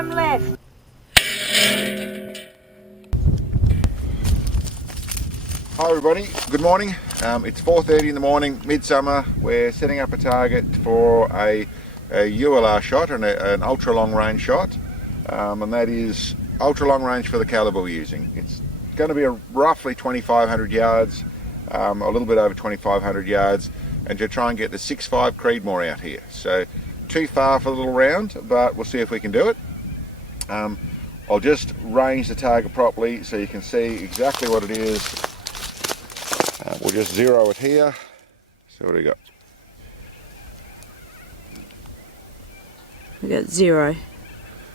bottom left. Hi everybody, good morning. It's 4:30 in the morning, midsummer. We're setting up a target for a ULR shot and an ultra long range shot, and that is ultra long range for the caliber we're using. It's going to be a roughly 2,500 yards, a little bit over 2,500 yards, and to try and get the 6.5 Creedmoor out here. So too far for the little round, but we'll see if we can do it. I'll just range the target properly so you can see exactly what it is. We'll just zero it here. So what do we got? We got 0.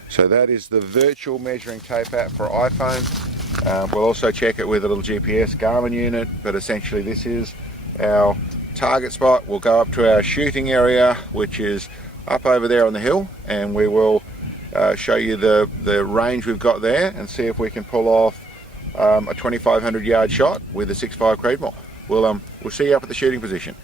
So that is the virtual measuring tape app for iPhone. We'll also check it with a little GPS Garmin unit, but essentially this is our target spot. We'll go up to our shooting area, which is up over there on the hill, and we will show you the range we've got there and see if we can pull off a 2,500 yard shot with a 6.5 Creedmoor. We'll see you up at the shooting position.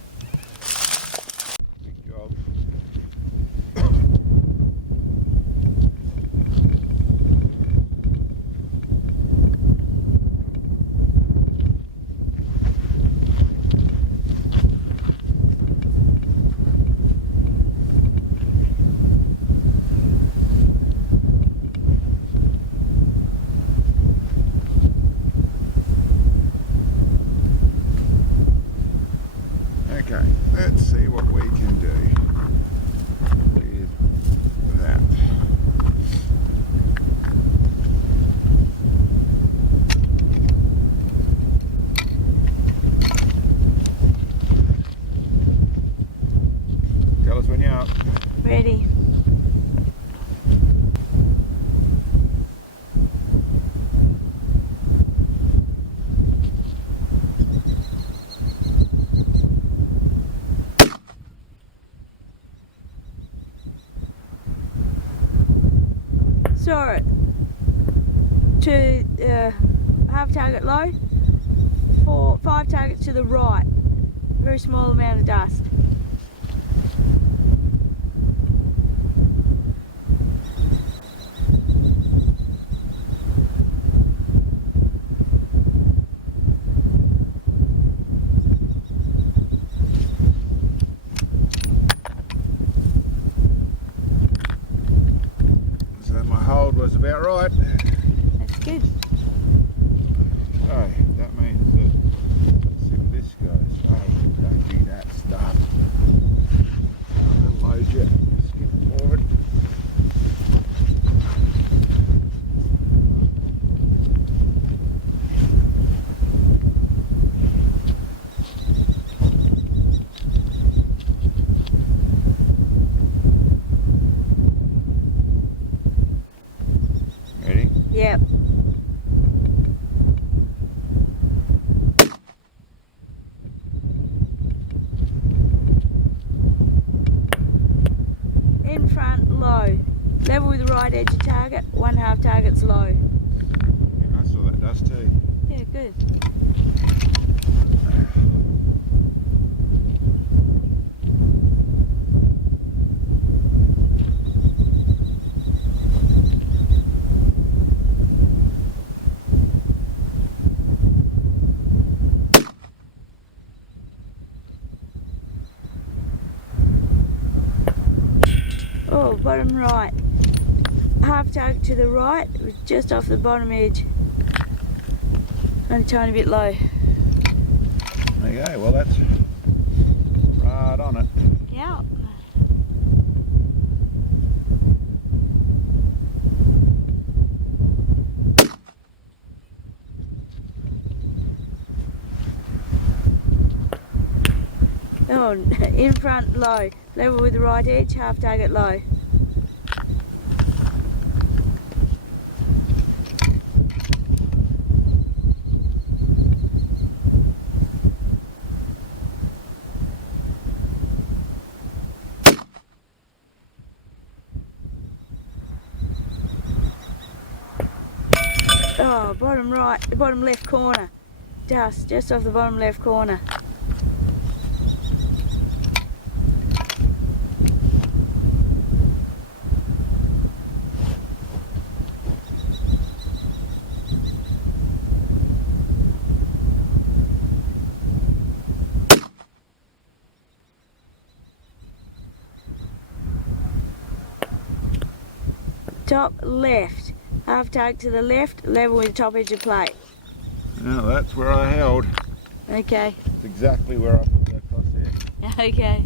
Okay, let's see what we can do with that. Tell us when you're up. Ready. Saw it to half target low, 5 targets to the right, very small amount of dust. Was about right. That's good. So that means that, let's see where this goes. Oh, don't do that stuff. I'll load you. Skip forward. Yep. In front, low. Level with the right edge of target, 1/2 target's low. Yeah, I saw that dust too. Yeah, good. Oh, bottom right. Half target to the right, just off the bottom edge. Only a tiny bit low. There you go, well that's right on it. Yeah. Oh, in front, low. Level with the right edge, half target low. Oh, bottom right, bottom left corner. Dust, just off the bottom left corner. Top left. Half target to the left, level with the top edge of plate. Now that's where I held. Okay. It's exactly where I put that crosshair. Okay.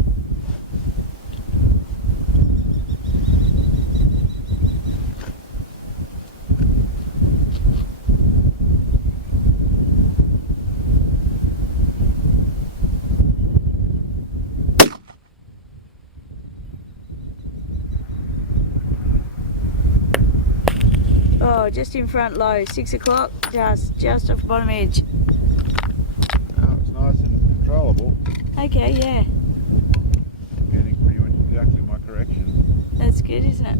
Oh, just in front low, 6 o'clock, just off bottom edge. Oh, it's nice and controllable. Okay, yeah. Getting pretty much exactly my correction. That's good, isn't it?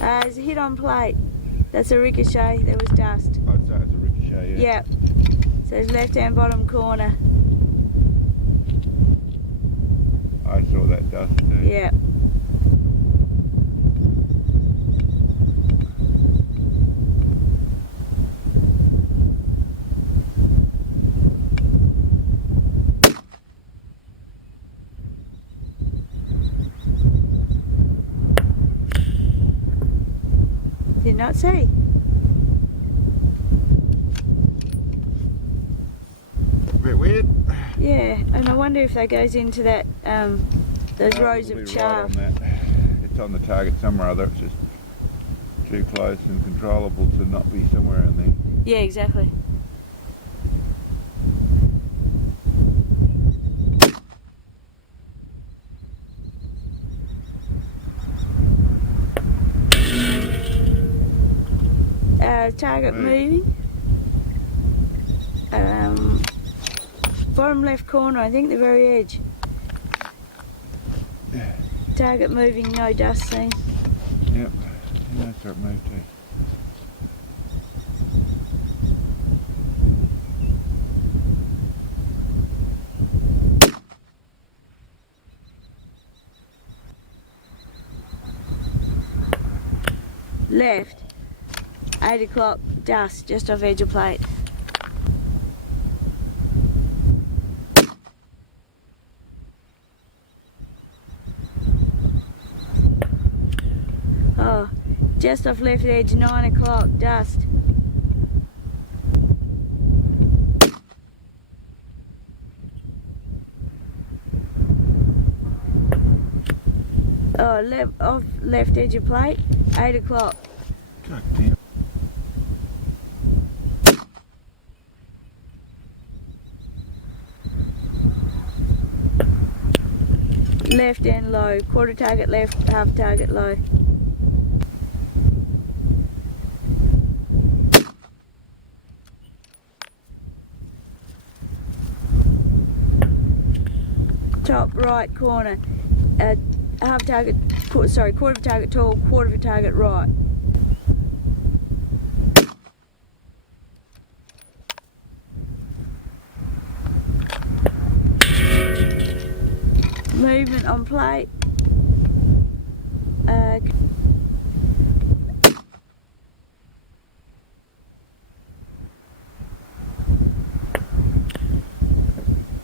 There's a hit on plate. That's a ricochet. There was dust. I'd say it's a ricochet, yeah. Yep. So it's left hand bottom corner. I saw that dust too. Yep. Did not see. Bit weird. Yeah, and I wonder if that goes into that those No, rows it'll of be char. right on that. It's on the target somewhere or other. It's just too close and controllable to not be somewhere in there. Yeah, exactly. Target moving. Bottom left corner, I think the very edge. Target moving, no dust seen. Yep, yeah, that's where it moved to. Left, 8 o'clock, dust, just off edge of plate. Oh, just off left edge, 9 o'clock, dust. Oh, off left edge of plate, 8 o'clock. God damn. Left and low, quarter target left, half target low. Top right corner, half target, sorry, quarter of a target tall, quarter of a target right. Movement on plate.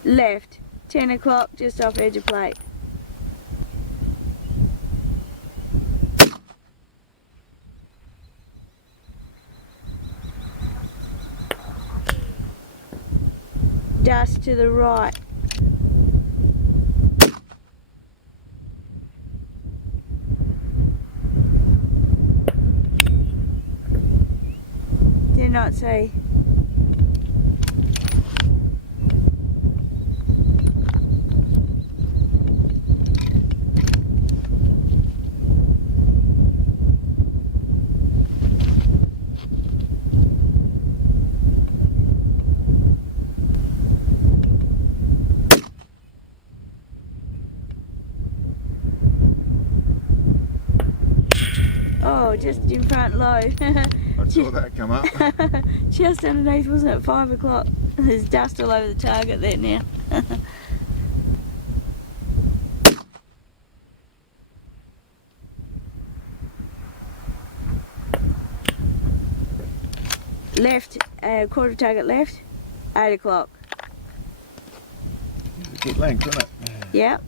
Left, 10 o'clock, just off edge of plate. Dust to the right. Did not see. Oh, just in front low. I saw that come up. Just underneath, wasn't it? 5 o'clock. There's dust all over the target there now. Left, quarter target left, 8 o'clock. Good length, isn't it? Yep.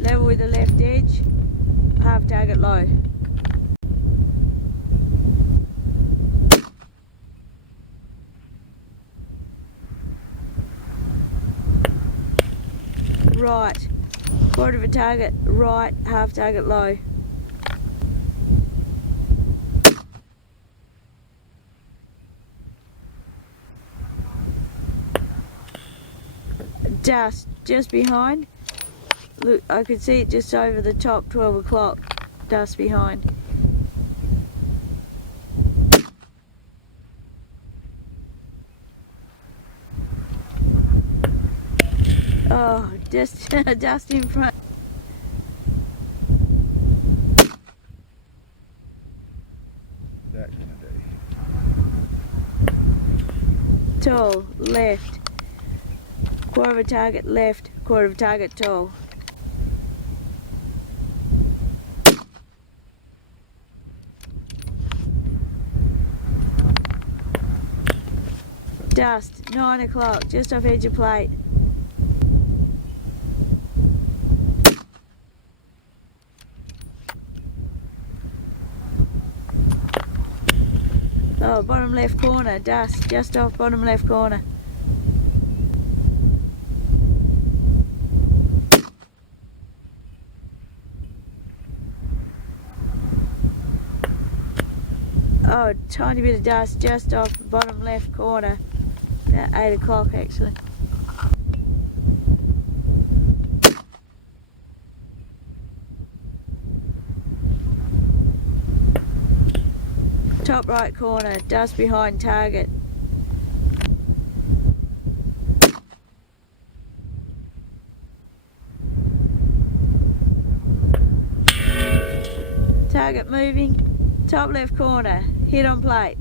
Level with the left edge, half target low. Right, quarter of a target right, half target low. Dust just behind. Look, I could see it just over the top, 12 o'clock. Dust behind. Oh, just dust in front. That's gonna do. Tall, left. Quarter of a target left, quarter of a target tall. Dust, 9 o'clock, just off edge of plate. Oh, bottom left corner, dust, just off bottom left corner. Oh, tiny bit of dust just off bottom left corner. About 8 o'clock actually. Top right corner, dust behind target. Target moving, top left corner, hit on plate.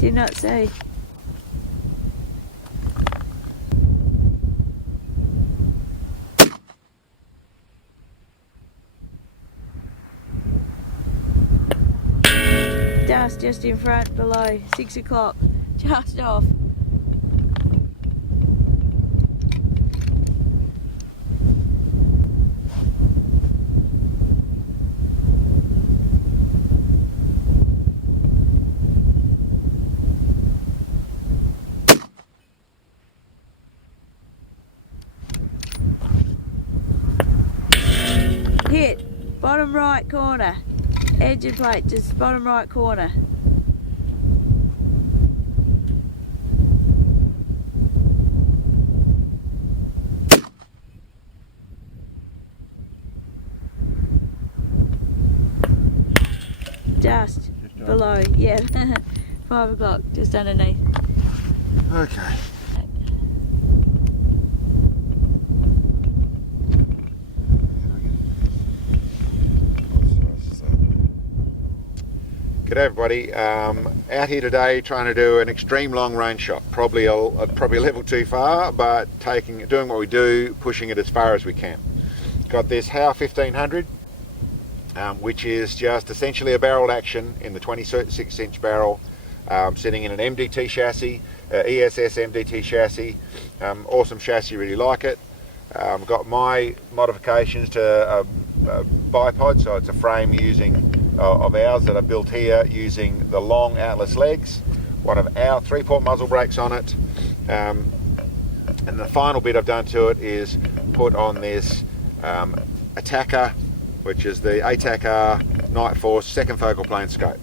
Did not see. Dust just in front, below, 6 o'clock, just off. Hit, bottom right corner, edge of plate, just bottom right corner. Just below, yeah, 5 o'clock, just underneath. Okay. G'day everybody, out here today trying to do an extreme long range shot, probably a level too far, but doing what we do, pushing it as far as we can. Got this Howa 1500, which is just essentially a barreled action in the 26-inch barrel, sitting in an MDT chassis, ESS MDT chassis. Awesome chassis, really like it. Got my modifications to a bipod, so it's a frame of ours that are built here using the long outless legs, one of our 3-port muzzle brakes on it, and the final bit I've done to it is put on this ATACR, which is the ATACR NightForce second focal plane scope.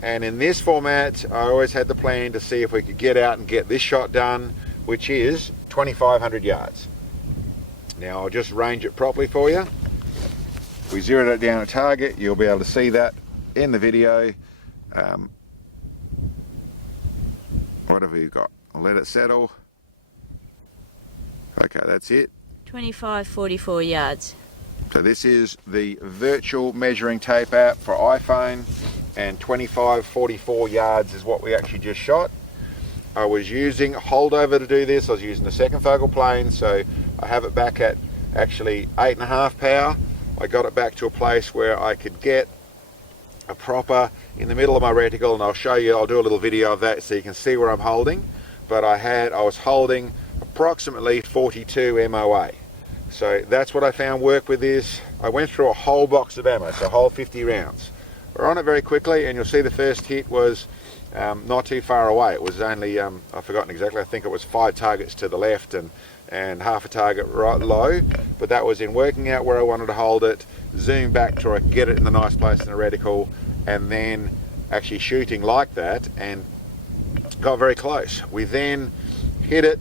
And in this format I always had the plan to see if we could get out and get this shot done, which is 2,500 yards. Now I'll just range it properly for you. If we zeroed it down at target, you'll be able to see that in the video. What have we got? I'll let it settle. Okay, that's it. 2544 yards. So this is the virtual measuring tape app for iPhone, and 2544 yards is what we actually just shot. I was using holdover to do this. I was using the second focal plane, so I have it back at actually 8.5 power. I got it back to a place where I could get a proper in the middle of my reticle, and I'll show you, I'll do a little video of that so you can see where I'm holding. But I was holding approximately 42 MOA. So that's what I found work with this. I went through a whole box of ammo, so a whole 50 rounds. We're on it very quickly, and you'll see the first hit was not too far away. It was only, I've forgotten exactly, I think it was 5 targets to the left and half a target right low, but that was in working out where I wanted to hold it, zoom back to get it in the nice place in the reticle, and then actually shooting like that, and got very close. We then hit it,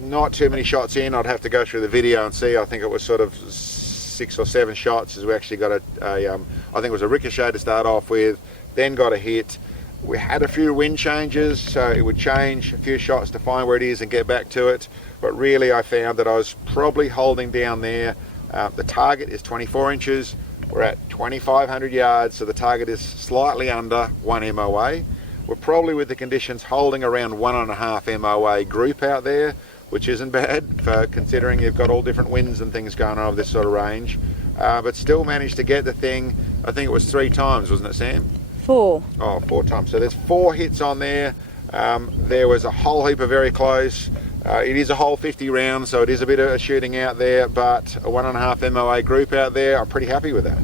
not too many shots in. I'd have to go through the video and see. I think it was sort of 6 or 7 shots as we actually got I think it was a ricochet to start off with, then got a hit. We had a few wind changes, so it would change a few shots to find where it is and get back to it. But really I found that I was probably holding down there. The target is 24 inches. We're at 2,500 yards, so the target is slightly under 1 MOA. We're probably, with the conditions, holding around 1.5 MOA group out there, which isn't bad for considering you've got all different winds and things going on over this sort of range. But still managed to get the thing, I think it was 3 times, wasn't it, Sam? 4. Oh, 4 times. So there's 4 hits on there. There was a whole heap of very close. It is a whole 50 rounds, so it is a bit of shooting out there, but a 1.5 MOA group out there, I'm pretty happy with that.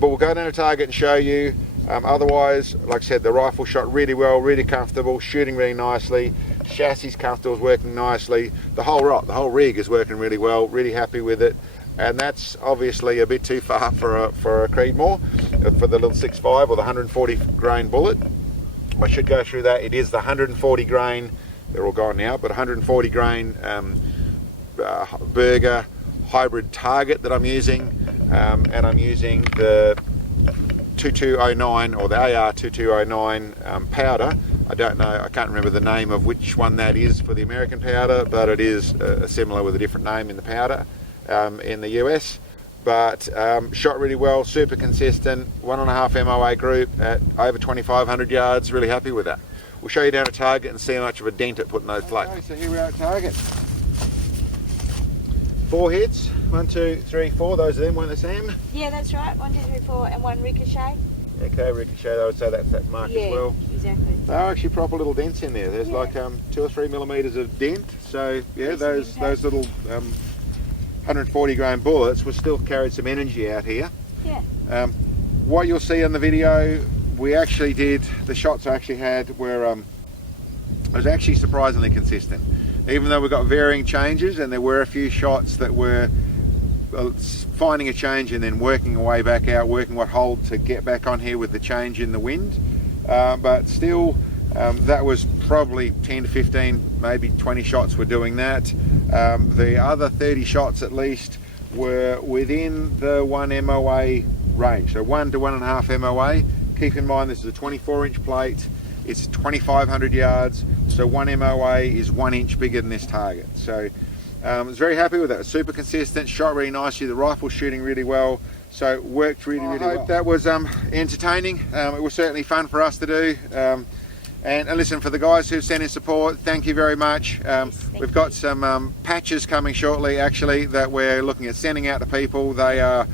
But we'll go down to target and show you. Otherwise, like I said, the rifle shot really well, really comfortable, shooting really nicely. Chassis comfortable, is working nicely. The whole rig is working really well, really happy with it. And that's obviously a bit too far for a Creedmoor, for the little 6.5 or the 140 grain bullet. I should go through that. It is the 140 grain, they're all gone now, but 140 grain Burger hybrid target that I'm using, and I'm using the 2209 or the AR 2209 powder. I don't know, I can't remember the name of which one that is for the American powder, but it is similar with a different name in the powder in the US. But shot really well, super consistent, 1.5 MOA group at over 2,500 yards, really happy with that. We'll show you down at target and see how much of a dent it put in those plates. Okay, so here we are at target. 4 hits, 1, 2, 3, 4, those are them, weren't they, Sam? Yeah, that's right, 1, 2, 3, 4, and 1 ricochet. Okay, ricochet, I would say that's mark as well. Exactly. There are actually proper little dents in there. There's like 2 or 3 millimeters of dent. So yeah, those little 140 grain bullets will still carry some energy out here. Yeah. What you'll see in the video, we actually did, the shots I actually had were, it was actually surprisingly consistent. Even though we got varying changes, and there were a few shots that were finding a change and then working a way back out, working what hold to get back on here with the change in the wind. But still, that was probably 10 to 15, maybe 20 shots were doing that. The other 30 shots at least were within the 1 MOA range, so 1 to 1.5 MOA. Keep in mind this is a 24-inch plate, it's 2,500 yards, so 1 MOA is 1 inch bigger than this target. So I was very happy with that. Super consistent, shot really nicely, the rifle shooting really well, so it worked really well. I hope that was entertaining. It was certainly fun for us to do. And listen, for the guys who've sent in support, thank you very much. We've got some patches coming shortly actually that we're looking at sending out to people. They are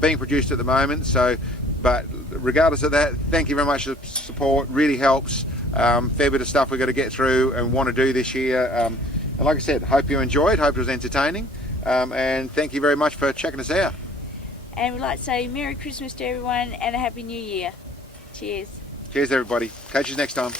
being produced at the moment, so, but regardless of that, thank you very much for the support, really helps. Fair bit of stuff we've got to get through and want to do this year. And like I said, hope you enjoyed, hope it was entertaining, and thank you very much for checking us out. And we'd like to say Merry Christmas to everyone and a Happy New Year. Cheers. Cheers everybody, catch you next time.